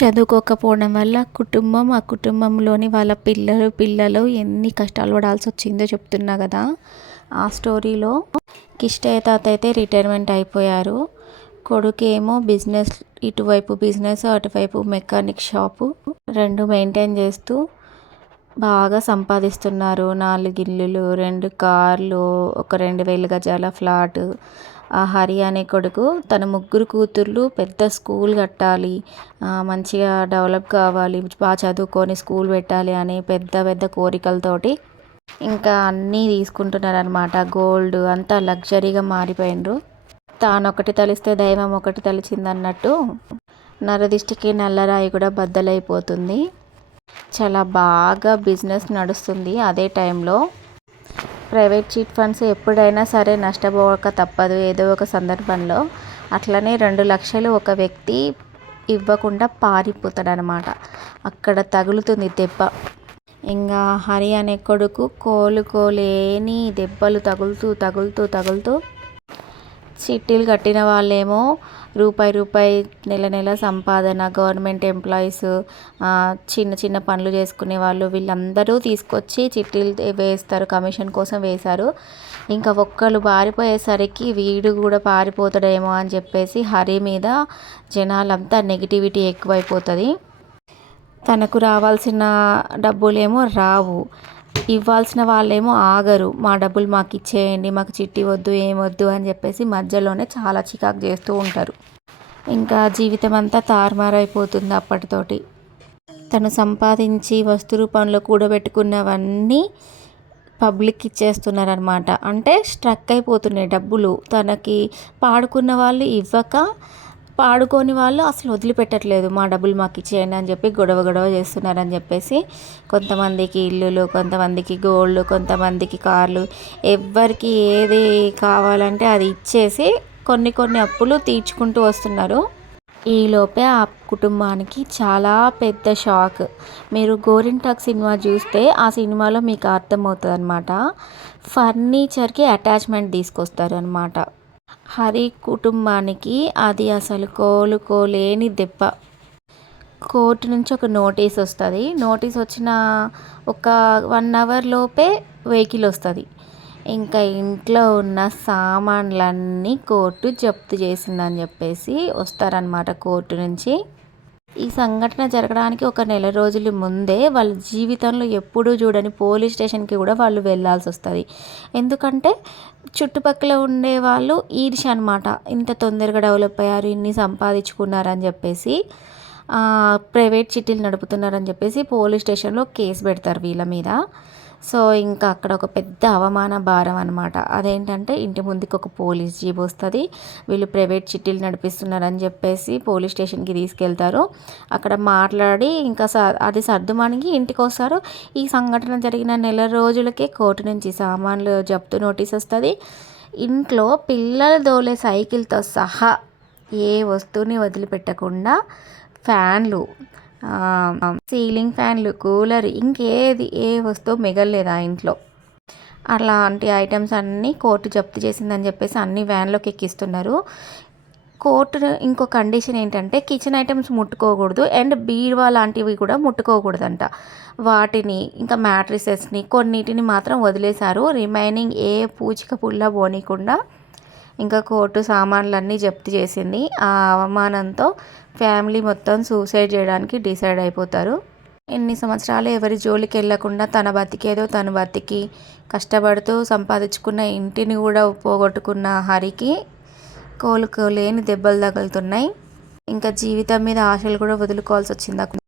చదువుకోకపోవడం వల్ల ఆ కుటుంబంలోని వాళ్ళ పిల్లలు ఎన్ని కష్టాలు పడాల్సి వచ్చిందో చెప్తున్నా కదా. ఆ స్టోరీలో కిష్టయ్య తాత అయితే రిటైర్మెంట్ అయిపోయారు. కొడుకేమో బిజినెస్, ఇటువైపు బిజినెస్ అటువైపు మెకానిక్ షాపు రెండు మెయింటైన్ చేస్తూ బాగా సంపాదిస్తున్నారు. 4 ఇల్లులు, 2 కార్లు, ఒక 2000 గజాల ఫ్లాట్. ఆ హరి అనే కొడుకు తన 3 కూతుర్లు పెద్ద స్కూల్ కట్టాలి, మంచిగా డెవలప్ కావాలి, బాగా చదువుకొని స్కూల్ పెట్టాలి అని పెద్ద పెద్ద కోరికలతోటి ఇంకా అన్నీ తీసుకుంటున్నారనమాట. గోల్డ్ అంతా లగ్జరీగా మారిపోయిండ్రు. తానొకటి తలిస్తే దైవం ఒకటి తలిచిందన్నట్టు నరదిష్టికి నల్లరాయి కూడా బద్దలైపోతుంది. చాలా బాగా బిజినెస్ నడుస్తుంది. అదే టైంలో ప్రైవేట్ చిట్ ఫండ్స్ ఎప్పుడైనా సరే నష్టపోక తప్పదు ఏదో ఒక సందర్భంలో. అట్లనే 2 లక్షలు ఒక వ్యక్తి ఇవ్వకుండా పారిపోతాడనమాట. అక్కడ తగులుతుంది దెబ్బ. ఇంకా హరి అనే కొడుకు కోలుకోలేని దెబ్బలు తగులుతూ చిట్టీలు కట్టిన వాళ్ళేమో రూపాయి నెల నెల సంపాదన, గవర్నమెంట్ ఎంప్లాయీస్, చిన్న చిన్న పనులు చేసుకునే వాళ్ళు, వీళ్ళందరూ తీసుకొచ్చి చిట్టీలు వేస్తారు, కమిషన్ కోసం వేశారు. ఇంకా ఒక్కళ్ళు పారిపోయేసరికి వీడు కూడా పారిపోతాడేమో అని చెప్పేసి హరి మీద జనాలంతా నెగిటివిటీ ఎక్కువైపోతుంది. తనకు రావాల్సిన డబ్బులేమో రావు, ఇవ్వాల్సిన వాళ్ళేమో ఆగరు. మా డబ్బులు మాకు ఇచ్చేయండి, మాకు చిట్టి వద్దు, ఏమొద్దు అని చెప్పేసి మధ్యలోనే చాలా చికాకు చేస్తూ ఉంటారు. ఇంకా జీవితం అంతా తారుమారైపోతుంది అప్పటితోటి. తను సంపాదించి వస్తు రూపంలో కూడబెట్టుకున్నవన్నీ పబ్లిక్ ఇచ్చేస్తున్నారనమాట. అంటే స్ట్రక్ అయిపోతున్నాయి డబ్బులు. తనకి పాడుకున్న వాళ్ళు ఇవ్వక, పాడుకోని వాళ్ళు అసలు వదిలిపెట్టట్లేదు. మా డబ్బులు మాకు ఇచ్చేయండి అని చెప్పి గొడవ చేస్తున్నారని చెప్పేసి కొంతమందికి ఇల్లులు, కొంతమందికి గోల్డ్, కొంతమందికి కార్లు, ఎవరికి ఏది కావాలంటే అది ఇచ్చేసి కొన్ని అప్పులు తీర్చుకుంటూ వస్తున్నారు. ఈలోపే ఆ కుటుంబానికి చాలా పెద్ద షాక్. మీరు గోరింటాక్ సినిమా చూస్తే ఆ సినిమాలో మీకు అర్థమవుతుంది అనమాట. ఫర్నిచర్కి అటాచ్మెంట్ తీసుకొస్తారు అనమాట. హరి కుటుంబానికి అది అసలు కోలుకోలేని దెబ్బ. కోర్టు నుంచి ఒక నోటీస్ వస్తుంది. నోటీస్ వచ్చిన ఒక 1 అవర్ లోపే వెహికల్ వస్తుంది. ఇంకా ఇంట్లో ఉన్న సామాన్లన్నీ కోర్టు జప్తు చేసిందని చెప్పేసి వస్తారనమాట కోర్టు నుంచి. ఈ సంఘటన జరగడానికి ఒక నెల రోజుల ముందే వాళ్ళ జీవితంలో ఎప్పుడూ చూడని పోలీస్ స్టేషన్కి కూడా వాళ్ళు వెళ్ళాల్సి వస్తుంది. ఎందుకంటే చుట్టుపక్కల ఉండే వాళ్ళు ఈర్ష్య అనమాట. ఇంత తొందరగా డెవలప్ అయ్యారు, ఇన్ని సంపాదించుకున్నారని చెప్పేసి, ప్రైవేట్ చిట్టీలు నడుపుతున్నారని చెప్పేసి పోలీస్ స్టేషన్లో కేసు పెడతారు వీళ్ళ మీద. సో ఇంకా అక్కడ ఒక పెద్ద అవమాన భారం అనమాట. అదేంటంటే ఇంటి ముందుకు ఒక పోలీస్ జీప్ వస్తుంది. వీళ్ళు ప్రైవేట్ చిట్టీలు నడిపిస్తున్నారని చెప్పేసి పోలీస్ స్టేషన్కి తీసుకెళ్తారు. అక్కడ మాట్లాడి ఇంకా అది సర్దుమానికి ఇంటికి వస్తారు. ఈ సంఘటన జరిగిన నెల రోజులకే కోర్టు నుంచి సామాన్లు జప్తు నోటీస్ వస్తుంది. ఇంట్లో పిల్లలు దోలే సైకిల్తో సహా ఏ వస్తువుని వదిలిపెట్టకుండా ఫ్యాన్లు, సీలింగ్ ఫ్యాన్లు, కూలర్, ఇంకేది ఏ వస్తువు మిగలలేదు ఆ ఇంట్లో. అలాంటి ఐటమ్స్ అన్నీ కోర్టు జప్తు చేసిందని చెప్పేసి అన్ని వ్యాన్లోకి ఎక్కిస్తున్నారు. కోర్టు ఇంకో కండిషన్ ఏంటంటే కిచెన్ ఐటమ్స్ ముట్టుకోకూడదు అండ్ బీరువా లాంటివి కూడా ముట్టుకోకూడదంట. వాటిని ఇంకా మ్యాట్రిసెస్ని కొన్నిటిని మాత్రం వదిలేశారు. రిమైనింగ్ ఏ పూచిక పుల్ల పోనీకుండా ఇంకా కోర్టు సామాన్లన్నీ జప్తు చేసింది. ఆ అవమానంతో ఫ్యామిలీ మొత్తం సూసైడ్ చేయడానికి డిసైడ్ అయిపోతారు. ఎన్ని సంవత్సరాలు ఎవరి జోలికి వెళ్ళకుండా తన బతికేదో తను బతికి కష్టపడుతూ సంపాదించుకున్న ఇంటిని కూడా పోగొట్టుకున్న హరికి కోలుకోలేని దెబ్బలు తగులుతున్నాయి. ఇంకా జీవితం మీద ఆశలు కూడా వదులుకోవాల్సి వచ్చింది.